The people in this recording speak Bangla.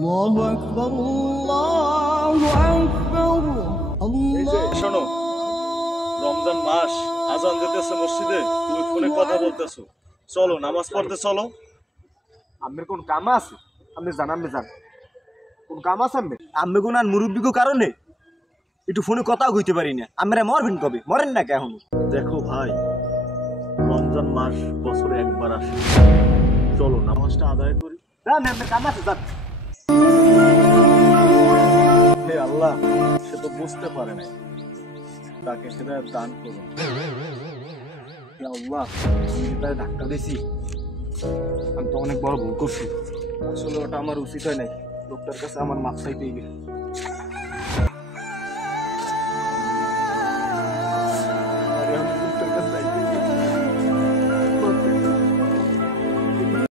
আল্লাহু আকবার, আল্লাহু আকবার। এই যে শোনো, রমজান মাস, আজান দিতেছে মসজিদে, তুমি ফোনে কথা বলতেছো, চলো নামাজ পড়তে চলো। আমের কোন কাম আছে? আপনি জান কোন কাম আছে আমি কোন আর মুরব্বীকে কারণে একটু ফোনে কথাও কইতে পারি না। আমরা মরবেন কবে? মরেন না কে এখন? দেখো ভাই, রমজান মাস বছরে একবার আসে, চলো নামাজটা আদায় করি। না আমার কাম আছে, যান। হে আল্লাহ, সে তো বুঝতে পারে নাই, তাকে সেটা দান করুন। হে আল্লাহ, আমি তাই ধাক্কা দিছি, আমি তো অনেক বড় ভুল করছি। আসলে ওটা আমার উচিত হয় নাই। লোকটার কাছে আমার মাপ চাইতেই গেছে।